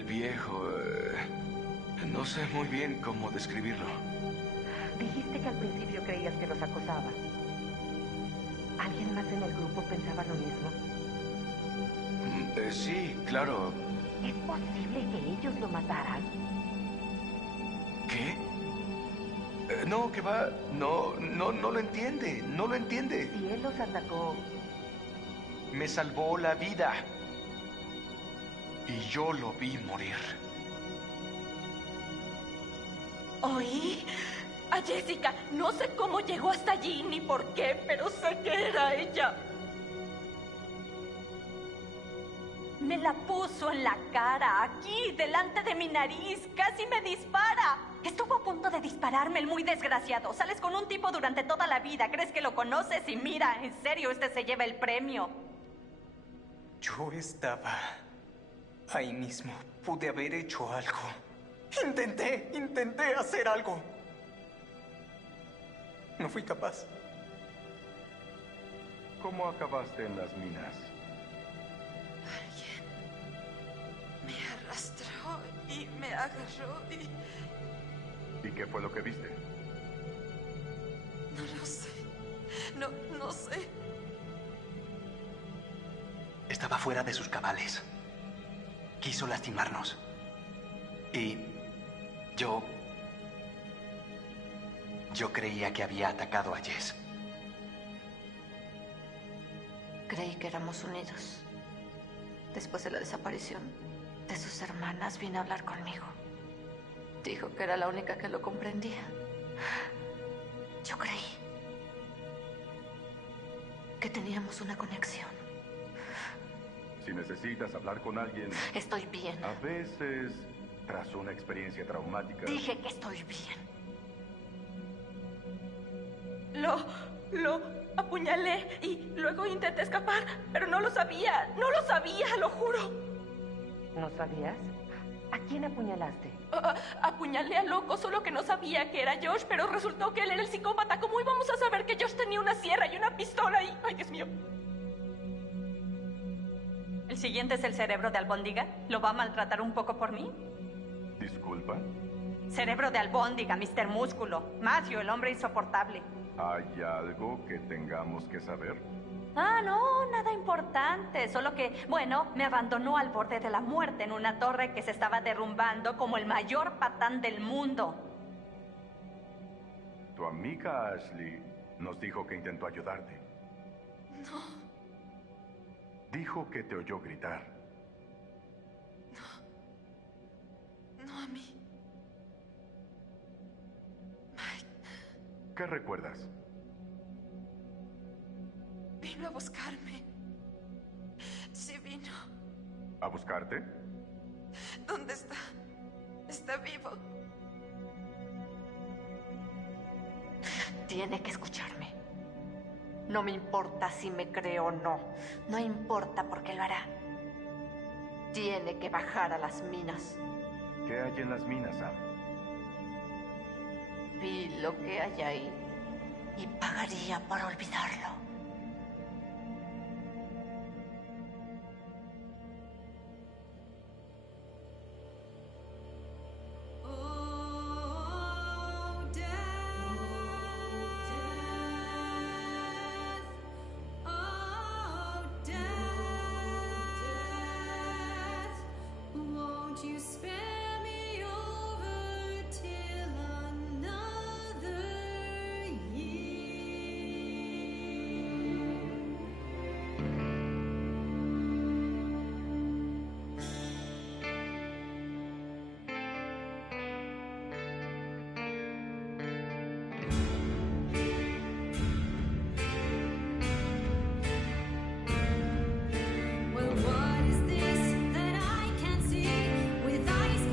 el viejo. No sé muy bien cómo describirlo. Dijiste que al principio creías que los acosaba. ¿Alguien más en el grupo pensaba lo mismo? Sí, claro. ¿Es posible que ellos lo mataran? ¿Qué? No, que va. No lo entiende. No lo entiende. Si él los atacó... Me salvó la vida. Y yo lo vi morir. Oí a Jessica. No sé cómo llegó hasta allí ni por qué, pero sé que era ella. Me la puso en la cara, aquí, delante de mi nariz. Casi me dispara. Estuvo a punto de dispararme, el muy desgraciado. Sales con un tipo durante toda la vida. ¿Crees que lo conoces? Y mira, en serio, este se lleva el premio. Yo estaba ahí mismo. Pude haber hecho algo. Intenté hacer algo. No fui capaz. ¿Cómo acabaste en las minas? Alguien me arrastró y me agarró y... ¿Y qué fue lo que viste? No lo sé. No sé. Estaba fuera de sus cabales. Quiso lastimarnos. Y yo creía que había atacado a Jess. Creí que éramos unidos. Después de la desaparición de sus hermanas, vino a hablar conmigo. Dijo que era la única que lo comprendía. Yo creí que teníamos una conexión. Si necesitas hablar con alguien... Estoy bien. A veces, tras una experiencia traumática... Dije que estoy bien. Lo apuñalé y luego intenté escapar, pero no lo sabía, lo juro. ¿No sabías? ¿A quién apuñalaste? Apuñalé a Loco, solo que no sabía que era Josh, pero resultó que él era el psicópata. ¿Cómo íbamos a saber que Josh tenía una sierra y una pistola y... ¡Ay, Dios mío! ¿El siguiente es el cerebro de albóndiga? ¿Lo va a maltratar un poco por mí? ¿Disculpa? Cerebro de albóndiga, Mr. Músculo. Matthew, el hombre insoportable. ¿Hay algo que tengamos que saber? No, nada importante. Solo que, bueno, me abandonó al borde de la muerte en una torre que se estaba derrumbando como el mayor patán del mundo. Tu amiga Ashley nos dijo que intentó ayudarte. No. Dijo que te oyó gritar. No a mí. ¿Qué recuerdas? Vino a buscarme. Sí, vino. ¿A buscarte? ¿Dónde está? ¿Está vivo? Tiene que escucharme. No me importa si me cree o no. No importa porque lo hará. Tiene que bajar a las minas. ¿Qué hay en las minas, Sam? Vi lo que hay ahí y pagaría por olvidarlo. Well, what is this that I can't see with eyes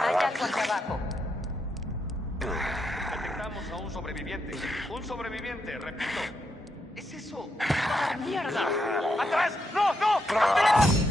Hay algo aquí abajo. Detectamos a un sobreviviente. Un sobreviviente, repito. ¿Es eso? ¡Ah, mierda! ¡Atrás! ¡No, no! ¡Atrás!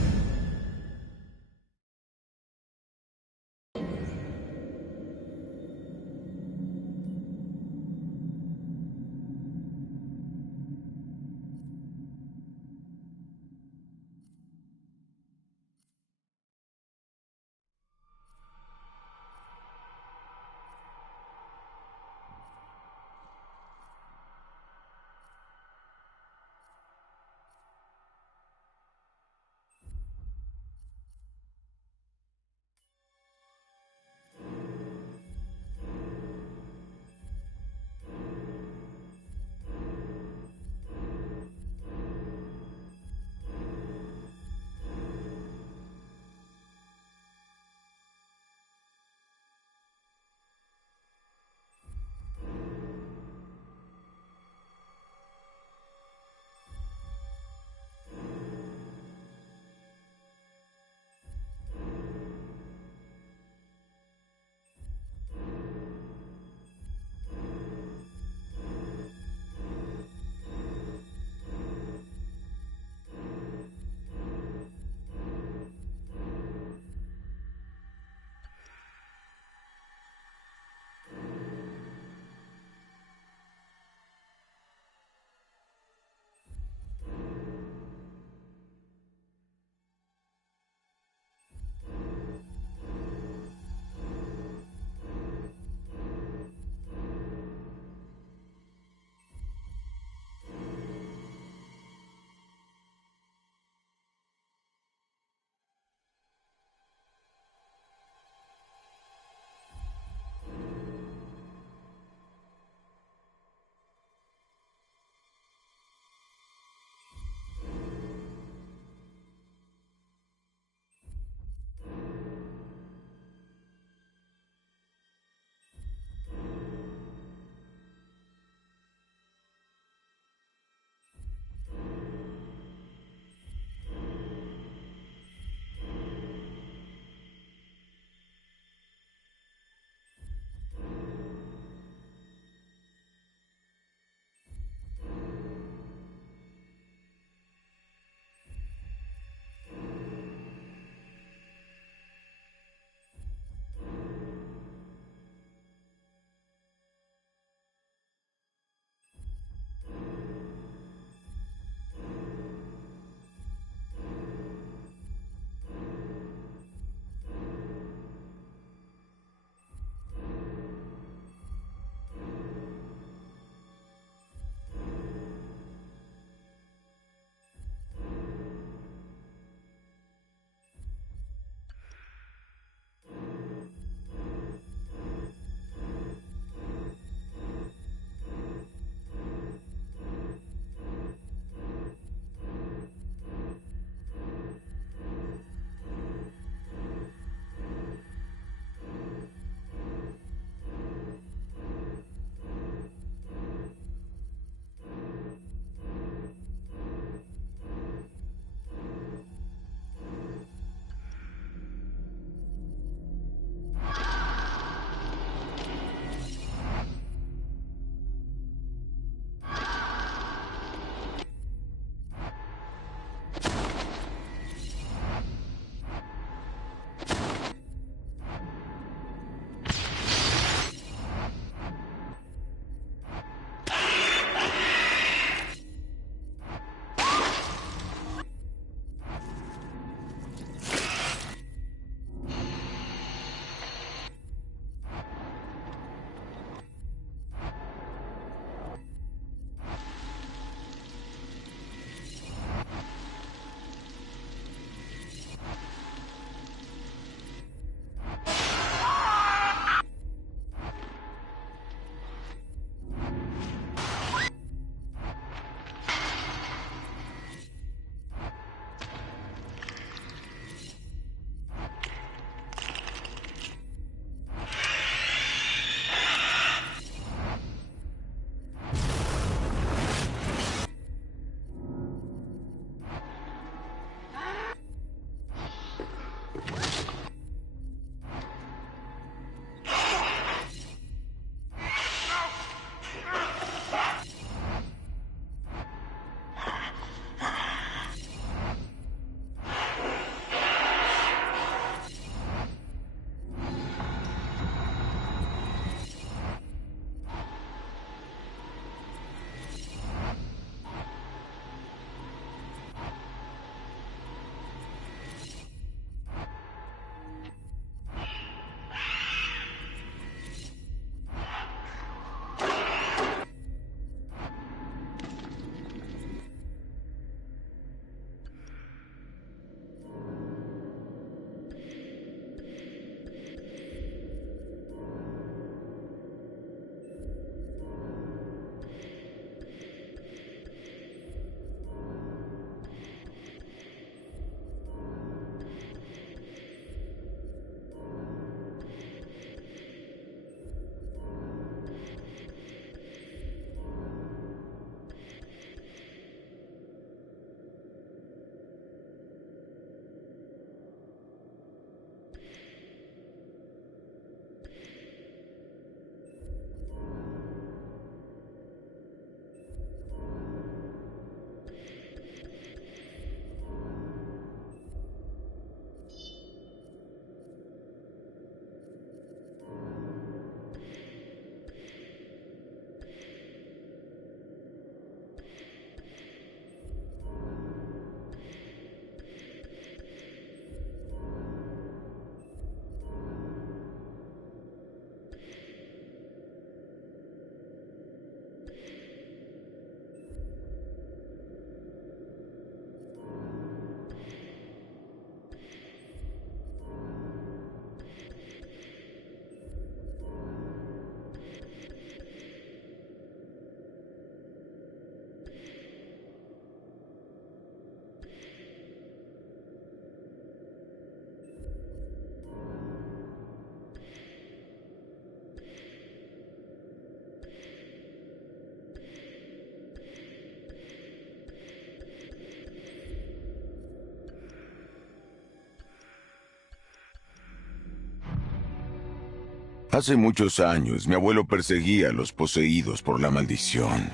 Hace muchos años, mi abuelo perseguía a los poseídos por la maldición.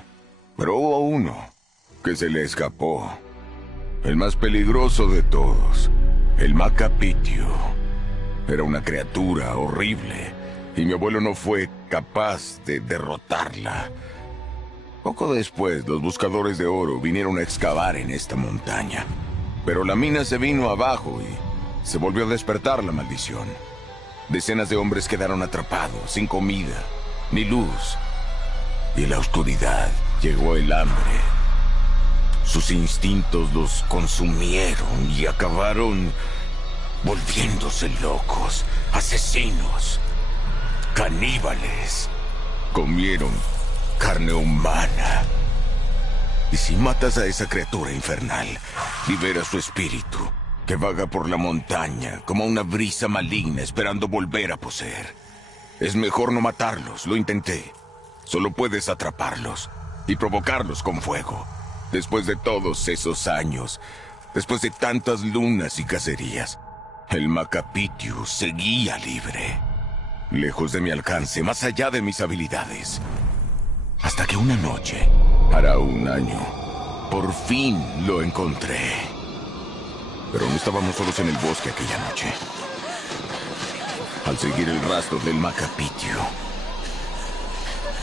Pero hubo uno que se le escapó. El más peligroso de todos, el Macapitio. Era una criatura horrible, y mi abuelo no fue capaz de derrotarla. Poco después, los buscadores de oro vinieron a excavar en esta montaña. Pero la mina se vino abajo y se volvió a despertar la maldición. Decenas de hombres quedaron atrapados, sin comida, ni luz. Y en la oscuridad llegó el hambre. Sus instintos los consumieron y acabaron volviéndose locos, asesinos, caníbales. Comieron carne humana. Y si matas a esa criatura infernal, libera su espíritu, que vaga por la montaña como una brisa maligna esperando volver a poseer. Es mejor no matarlos, lo intenté. Solo puedes atraparlos y provocarlos con fuego. Después de todos esos años, después de tantas lunas y cacerías, el Macapitio seguía libre. Lejos de mi alcance, más allá de mis habilidades. Hasta que una noche, hará un año, por fin lo encontré. Pero no estábamos solos en el bosque aquella noche. Al seguir el rastro del Macapitio,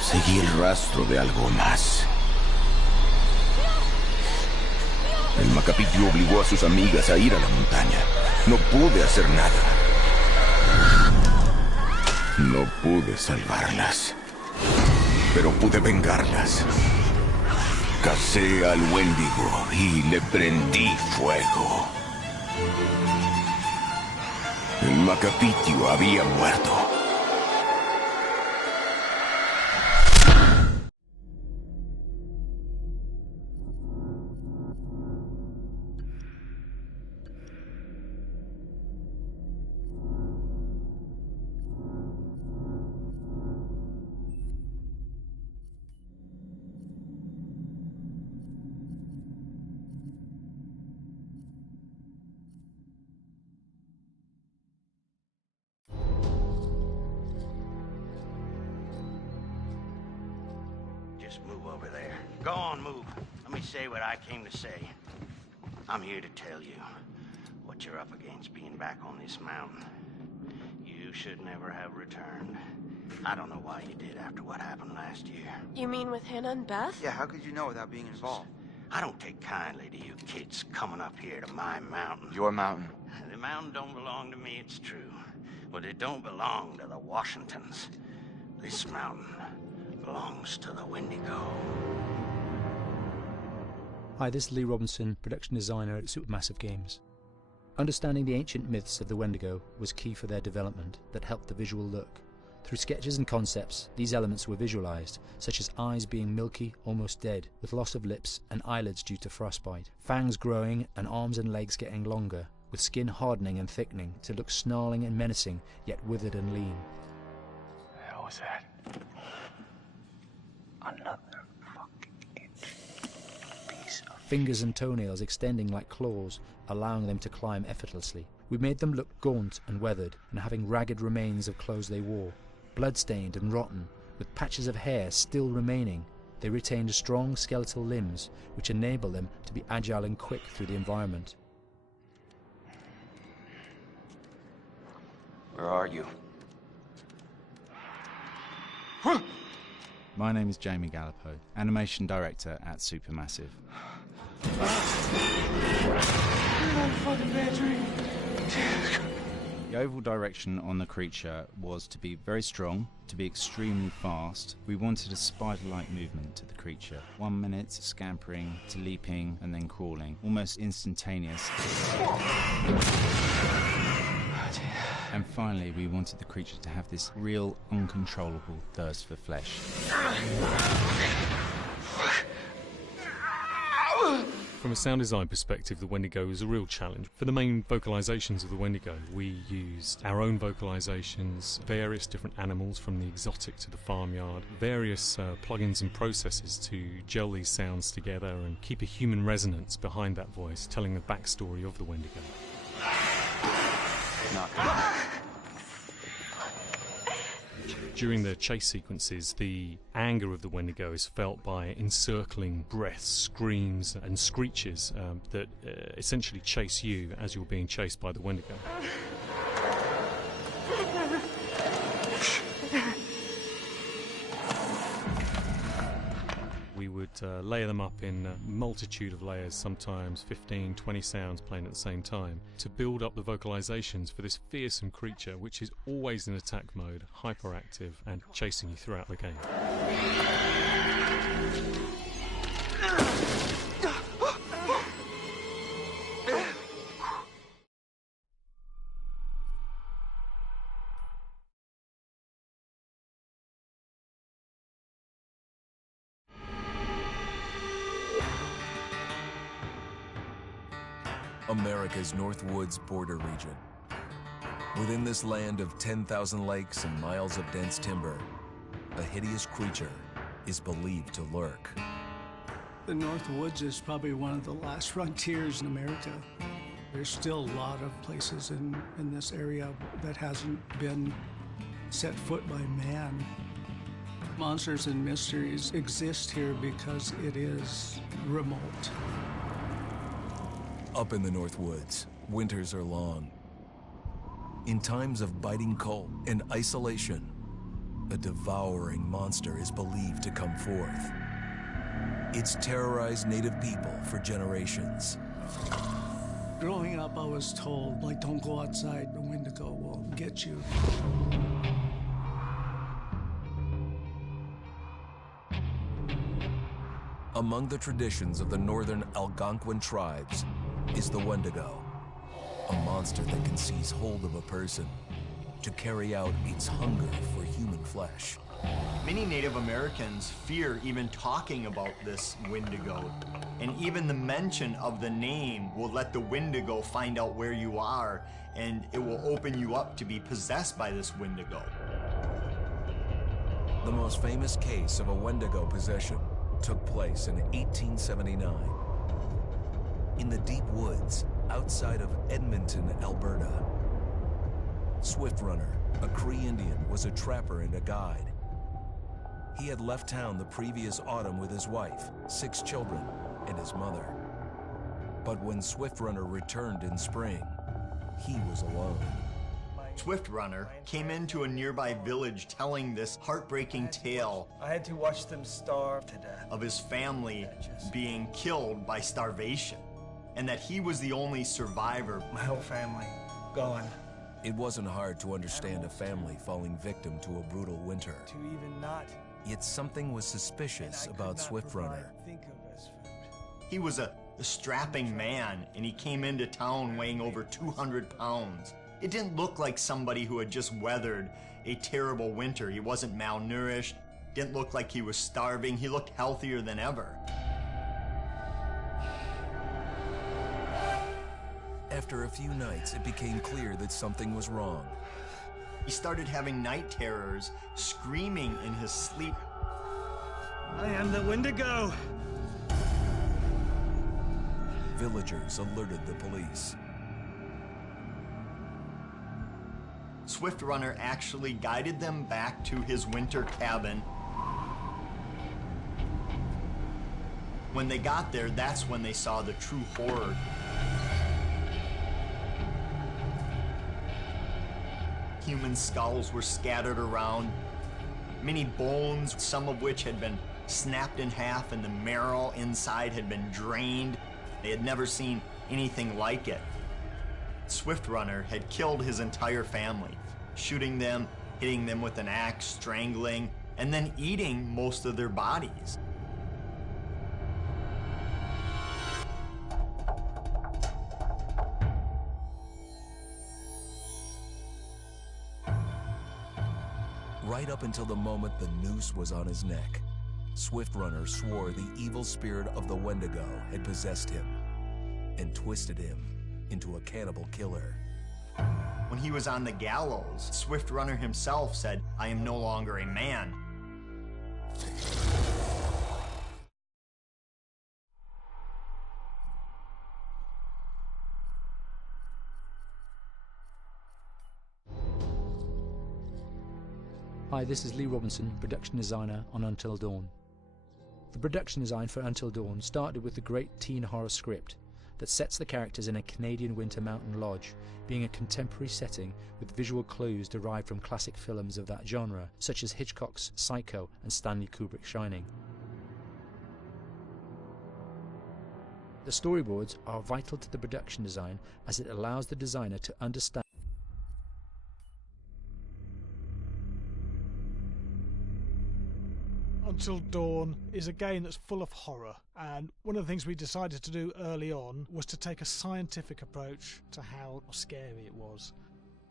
seguí el rastro de algo más. El Macapitio obligó a sus amigas a ir a la montaña. No pude hacer nada. No pude salvarlas. Pero pude vengarlas. Cacé al Wendigo y le prendí fuego. El Macapitio había muerto. Just move over there. Go on, move. Let me say what I came to say. I'm here to tell you what you're up against being back on this mountain. You should never have returned. I don't know why you did after what happened last year. You mean with Hannah and Beth? Yeah, how could you know without being involved? I don't take kindly to you kids coming up here to my mountain. Your mountain. The mountain don't belong to me, it's true. But it don't belong to the Washingtons. This mountain belongs to the Wendigo. Hi, this is Lee Robinson, production designer at Supermassive Games. Understanding the ancient myths of the Wendigo was key for their development that helped the visual look. Through sketches and concepts, these elements were visualized, such as eyes being milky, almost dead, with loss of lips and eyelids due to frostbite, fangs growing and arms and legs getting longer, with skin hardening and thickening to look snarling and menacing, yet withered and lean. What the hell was that? Another fucking piece of... Fingers and toenails extending like claws, allowing them to climb effortlessly. We made them look gaunt and weathered, and having ragged remains of clothes they wore. Blood-stained and rotten, with patches of hair still remaining, they retained strong skeletal limbs, which enable them to be agile and quick through the environment. Where are you? My name is Jamie Gallipo, animation director at Supermassive. The overall direction on the creature was to be very strong, to be extremely fast. We wanted a spider-like movement to the creature. 1 minute scampering to leaping and then crawling, almost instantaneous. And finally, we wanted the creature to have this real, uncontrollable thirst for flesh. From a sound design perspective, the Wendigo is a real challenge. For the main vocalisations of the Wendigo, we used our own vocalisations, various different animals from the exotic to the farmyard, various plugins and processes to gel these sounds together and keep a human resonance behind that voice, telling the backstory of the Wendigo. During the chase sequences, the anger of the Wendigo is felt by encircling breaths, screams and screeches that essentially chase you as you're being chased by the Wendigo. We would layer them up in a multitude of layers, sometimes 15, 20 sounds playing at the same time, to build up the vocalizations for this fearsome creature which is always in attack mode, hyperactive, and chasing you throughout the game. America's North Woods border region. Within this land of 10,000 lakes and miles of dense timber, a hideous creature is believed to lurk. The North Woods is probably one of the last frontiers in America. There's still a lot of places in this area that hasn't been set foot by man. Monsters and mysteries exist here because it is remote. Up in the North Woods, winters are long. In times of biting cold and isolation, a devouring monster is believed to come forth. It's terrorized native people for generations. Growing up, I was told, like, don't go outside, the Wendigo will get you. Among the traditions of the northern Algonquin tribes is the Wendigo, a monster that can seize hold of a person to carry out its hunger for human flesh. Many Native Americans fear even talking about this Wendigo, and even the mention of the name will let the Wendigo find out where you are, and it will open you up to be possessed by this Wendigo. The most famous case of a Wendigo possession took place in 1879. In the deep woods outside of Edmonton, Alberta. Swift Runner, a Cree Indian, was a trapper and a guide. He had left town the previous autumn with his wife, 6 children, and his mother. But when Swift Runner returned in spring, he was alone. Swift Runner came into a nearby village telling this heartbreaking tale. I had to watch them starve to death. Of his family being killed by starvation, and that he was the only survivor. My whole family gone. It wasn't hard to understand a family falling victim to a brutal winter. To even not. Yet something was suspicious about Swift Runner. He was a strapping man, and he came into town weighing over 200 pounds. It didn't look like somebody who had just weathered a terrible winter. He wasn't malnourished, didn't look like he was starving. He looked healthier than ever. After a few nights, it became clear that something was wrong. He started having night terrors, screaming in his sleep. I am the Wendigo! Villagers alerted the police. Swift Runner actually guided them back to his winter cabin. When they got there, that's when they saw the true horror. Human skulls were scattered around, many bones, some of which had been snapped in half, and the marrow inside had been drained. They had never seen anything like it. Swift Runner had killed his entire family, shooting them, hitting them with an axe, strangling, and then eating most of their bodies. Right up until the moment the noose was on his neck, Swift Runner swore the evil spirit of the Wendigo had possessed him and twisted him into a cannibal killer. When he was on the gallows, Swift Runner himself said, "I am no longer a man." Hi, this is Lee Robinson, production designer on Until Dawn. The production design for Until Dawn started with the great teen horror script that sets the characters in a Canadian winter mountain lodge, being a contemporary setting with visual clues derived from classic films of that genre, such as Hitchcock's Psycho and Stanley Kubrick's Shining. The storyboards are vital to the production design as it allows the designer to understand Until Dawn is a game that's full of horror, and one of the things we decided to do early on was to take a scientific approach to how scary it was.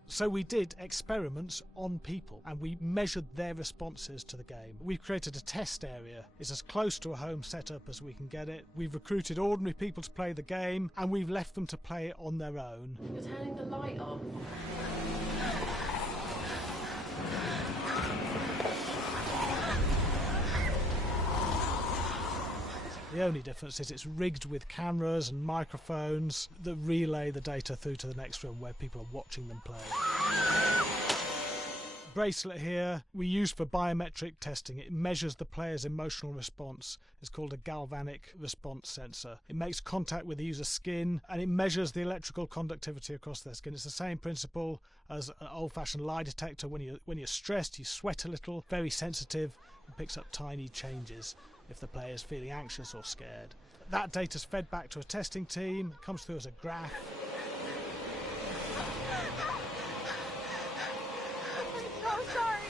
So we did experiments on people and we measured their responses to the game. We've created a test area. It's as close to a home setup as we can get it. We've recruited ordinary people to play the game and we've left them to play it on their own. You're turning the light off. The only difference is it's rigged with cameras and microphones that relay the data through to the next room where people are watching them play. Bracelet here we use for biometric testing. It measures the player's emotional response. It's called a galvanic response sensor. It makes contact with the user's skin and it measures the electrical conductivity across their skin. It's the same principle as an old-fashioned lie detector. When you're stressed, you sweat a little, very sensitive, and picks up tiny changes if the player is feeling anxious or scared. That data's fed back to a testing team, comes through as a graph. I'm so sorry.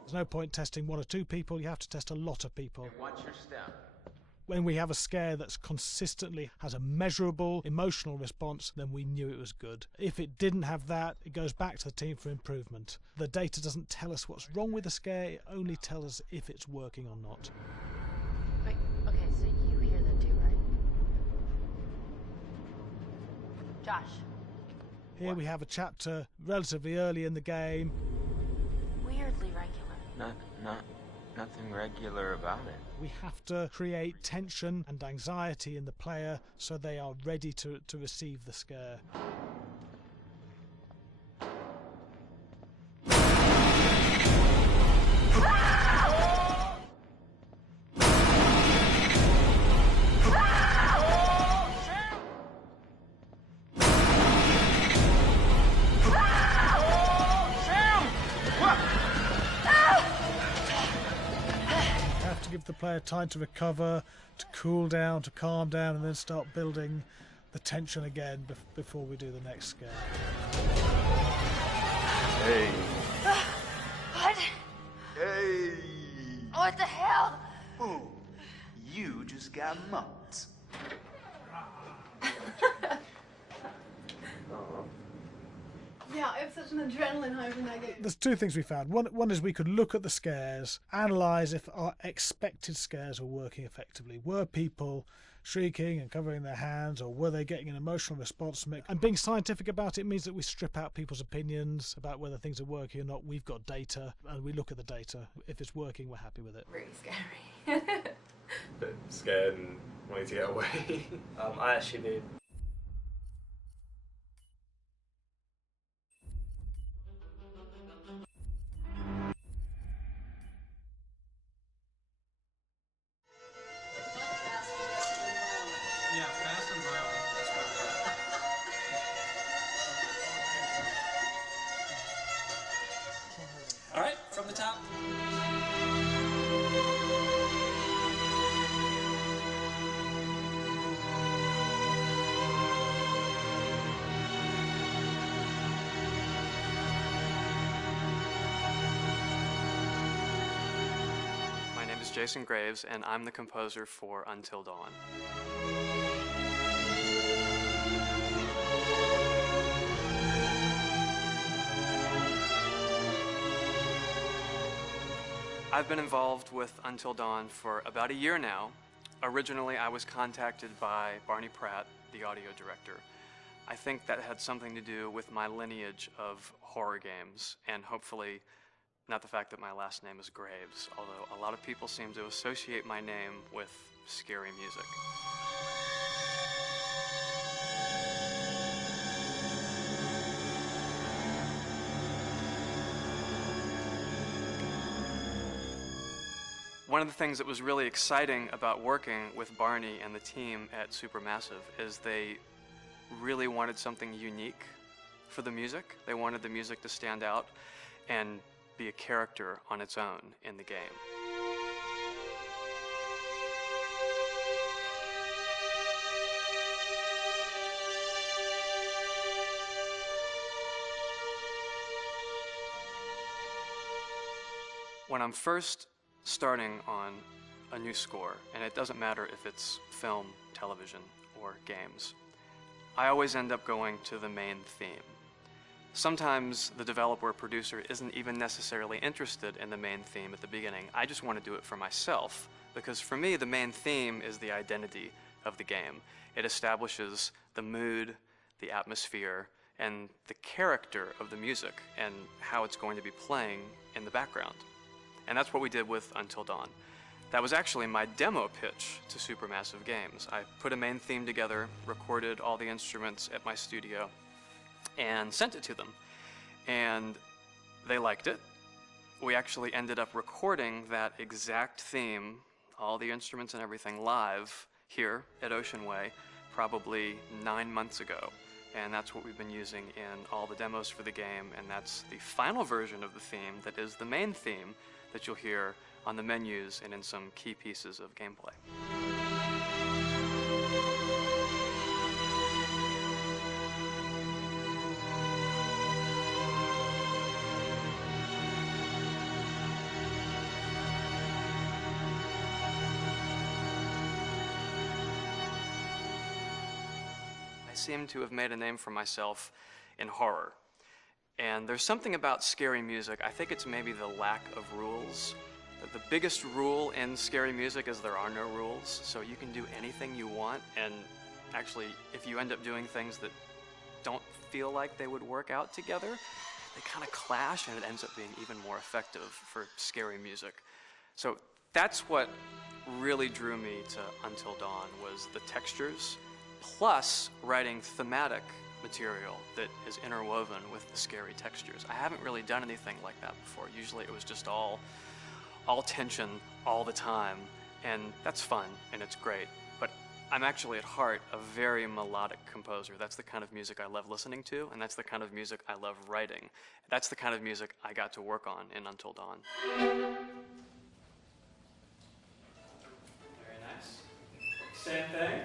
There's no point testing one or two people, you have to test a lot of people. Watch your step. When we have a scare that's consistently has a measurable emotional response, then we knew it was good. If it didn't have that, it goes back to the team for improvement. The data doesn't tell us what's wrong with the scare, it only tells us if it's working or not. Wait, okay, so you hear that too, right? Josh. Here we have a chapter relatively early in the game. Weirdly regular. Nothing regular about it. We have to create tension and anxiety in the player so they are ready to receive the scare. Give the player time to recover, to cool down, to calm down, and then start building the tension again before we do the next scare. Hey. What? Hey. What the hell? Ooh, you just got mucked. Yeah, I have such an adrenaline high from that game. There's two things we found. One is we could look at the scares, analyse if our expected scares were working effectively. Were people shrieking and covering their hands, or were they getting an emotional response from it? And being scientific about it means that we strip out people's opinions about whether things are working or not. We've got data, and we look at the data. If it's working, we're happy with it. Really scary. Bit scared and wanting to get away. I actually did. Yeah, fast and violent. All right, from the top. My name is Jason Graves, and I'm the composer for Until Dawn. I've been involved with Until Dawn for about a year now. Originally, I was contacted by Barney Pratt, the audio director. I think that had something to do with my lineage of horror games, and hopefully not the fact that my last name is Graves, although a lot of people seem to associate my name with scary music. One of the things that was really exciting about working with Barney and the team at Supermassive is they really wanted something unique for the music. They wanted the music to stand out and be a character on its own in the game. When I'm first starting on a new score, and it doesn't matter if it's film, television, or games, I always end up going to the main theme. Sometimes the developer or producer isn't even necessarily interested in the main theme at the beginning. I just want to do it for myself, because for me, the main theme is the identity of the game. It establishes the mood, the atmosphere, and the character of the music, and how it's going to be playing in the background. And that's what we did with Until Dawn. That was actually my demo pitch to Supermassive Games. I put a main theme together, recorded all the instruments at my studio, and sent it to them. And they liked it. We actually ended up recording that exact theme, all the instruments and everything, live here at Ocean Way, probably 9 months ago. And that's what we've been using in all the demos for the game, and that's the final version of the theme that is the main theme that you'll hear on the menus and in some key pieces of gameplay. I seem to have made a name for myself in horror. And there's something about scary music, I think it's maybe the lack of rules. The biggest rule in scary music is there are no rules, so you can do anything you want, and actually, if you end up doing things that don't feel like they would work out together, they kind of clash, and it ends up being even more effective for scary music. So that's what really drew me to Until Dawn, was the textures, plus writing thematic material that is interwoven with the scary textures. I haven't really done anything like that before. Usually it was just all tension all the time, and that's fun and it's great, but I'm actually at heart a very melodic composer. That's the kind of music I love listening to, and that's the kind of music I love writing. That's the kind of music I got to work on in Until Dawn. Very nice. Same thing.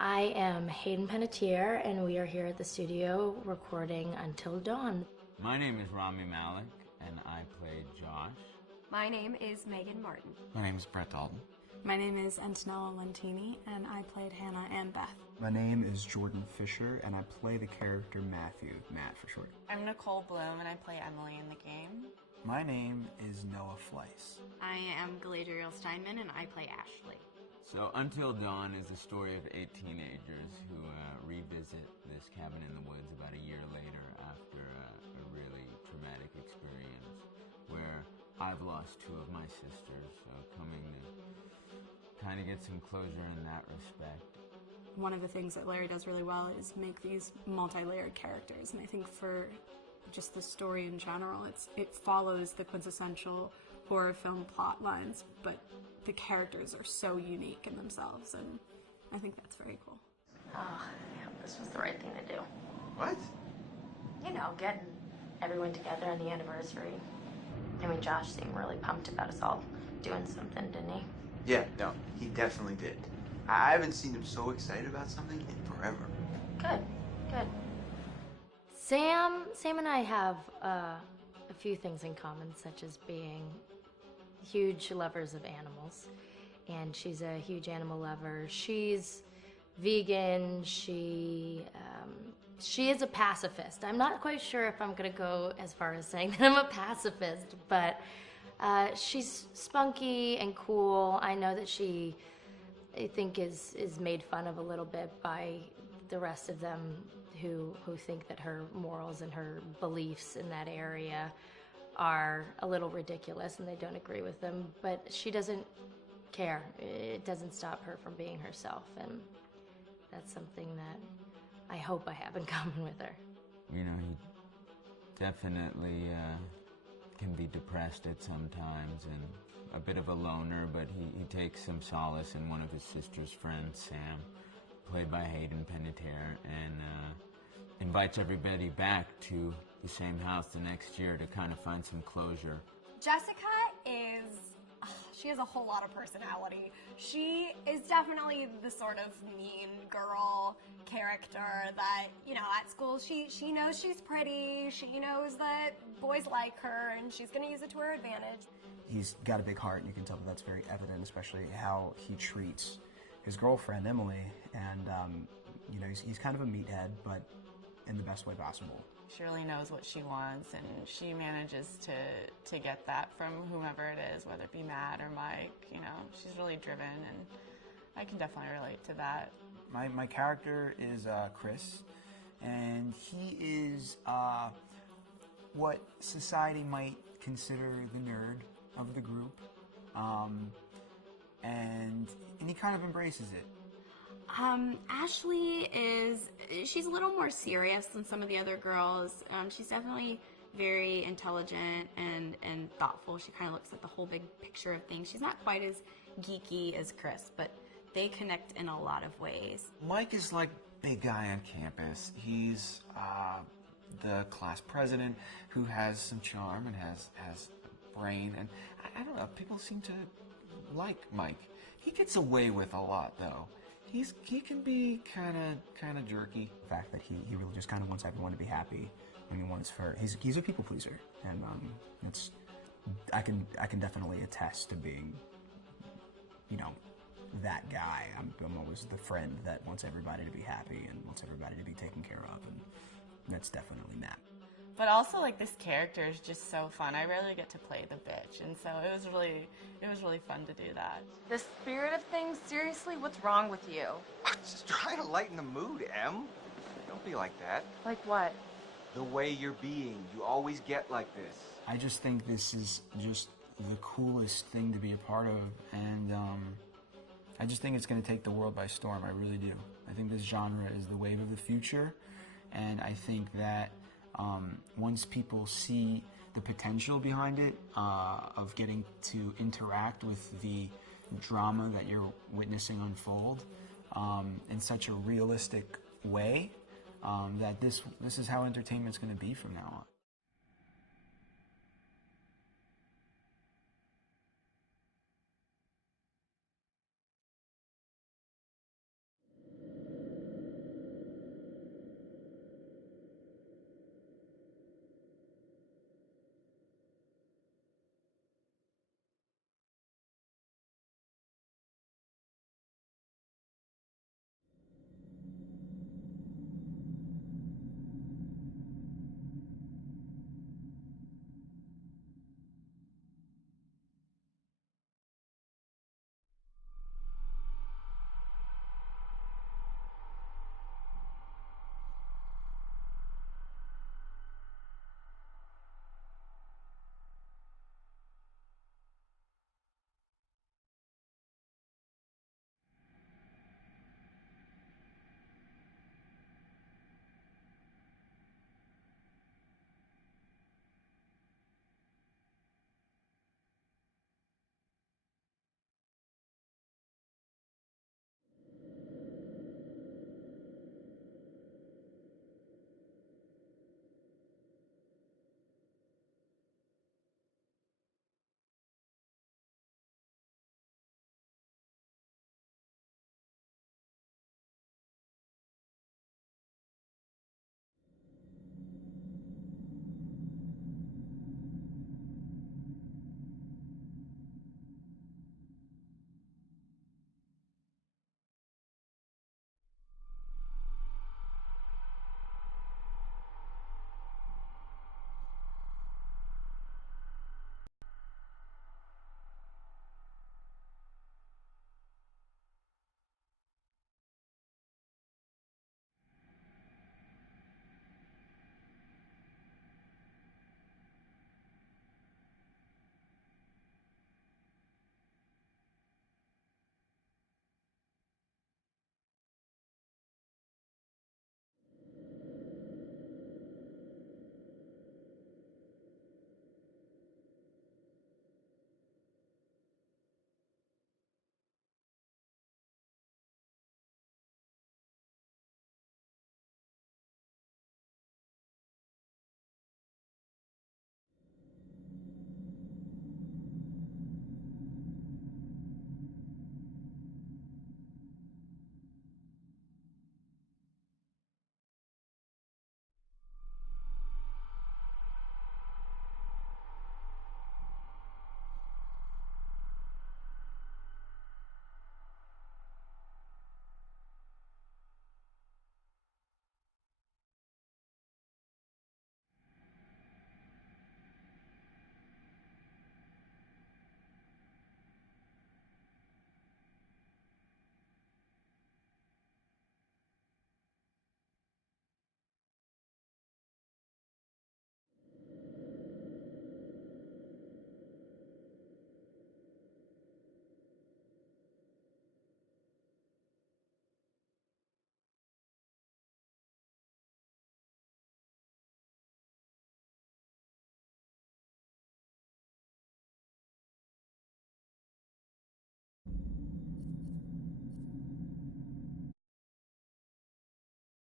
I am Hayden Panettiere, and we are here at the studio recording Until Dawn. My name is Rami Malek, and I play Josh. My name is Megan Martin. My name is Brett Dalton. My name is Antonella Lentini, and I played Hannah and Beth. My name is Jordan Fisher, and I play the character Matthew, Matt for short. I'm Nicole Bloom, and I play Emily in the game. My name is Noah Fleiss. I am Galadriel Steinman, and I play Ashley. So Until Dawn is the story of 8 teenagers who revisit this cabin in the woods about a year later after a really traumatic experience where I've lost 2 of my sisters, so coming to kind of get some closure in that respect. One of the things that Larry does really well is make these multi-layered characters, and I think for just the story in general, it follows the quintessential horror film plot lines, but the characters are so unique in themselves, and I think that's very cool. Oh, yeah, this was the right thing to do. What? You know, getting everyone together on the anniversary. I mean, Josh seemed really pumped about us all doing something, didn't he? Yeah, no, he definitely did. I haven't seen him so excited about something in forever. Good, good. Sam and I have a few things in common, such as being huge lovers of animals, and she's a huge animal lover. She's vegan. She is a pacifist. I'm not quite sure if I'm gonna go as far as saying that I'm a pacifist, but she's spunky and cool. I know that she I think is made fun of a little bit by the rest of them who think that her morals and her beliefs in that area are a little ridiculous and they don't agree with them, but she doesn't care. It doesn't stop her from being herself, and that's something that I hope I have in common with her. You know, he definitely can be depressed at some times and a bit of a loner, but he takes some solace in one of his sister's friends, Sam, played by Hayden Panettiere, and invites everybody back to the same house the next year to kind of find some closure. Jessica she has a whole lot of personality. She is definitely the sort of mean girl character that, you know, at school she knows she's pretty, she knows that boys like her, and she's going to use it to her advantage. He's got a big heart, and you can tell that that's very evident, especially how he treats his girlfriend, Emily, and, you know, he's kind of a meathead, but in the best way possible. She really knows what she wants, and she manages to get that from whomever it is, whether it be Matt or Mike. You know, she's really driven, and I can definitely relate to that. My character is Chris, and he is what society might consider the nerd of the group, and he kind of embraces it. Ashley she's a little more serious than some of the other girls. She's definitely very intelligent and thoughtful. She kind of looks at the whole big picture of things. She's not quite as geeky as Chris, but they connect in a lot of ways. Mike is like big guy on campus. He's the class president who has some charm and has brain, and I don't know, people seem to like Mike. He gets away with a lot, though. He can be kind of jerky. The fact that he really just kind of wants everyone to be happy, and he's a people pleaser, and I can definitely attest to being, you know, that guy. I'm always the friend that wants everybody to be happy and wants everybody to be taken care of, and that's definitely Matt. But also, like, this character is just so fun. I rarely get to play the bitch, and so it was really fun to do that. The spirit of things, seriously, what's wrong with you? I'm just trying to lighten the mood, Em. Don't be like that. Like what? The way you're being. You always get like this. I just think this is just the coolest thing to be a part of, and I just think it's going to take the world by storm. I really do. I think this genre is the wave of the future, and I think that once people see the potential behind it, of getting to interact with the drama that you're witnessing unfold in such a realistic way, that this is how entertainment's going to be from now on.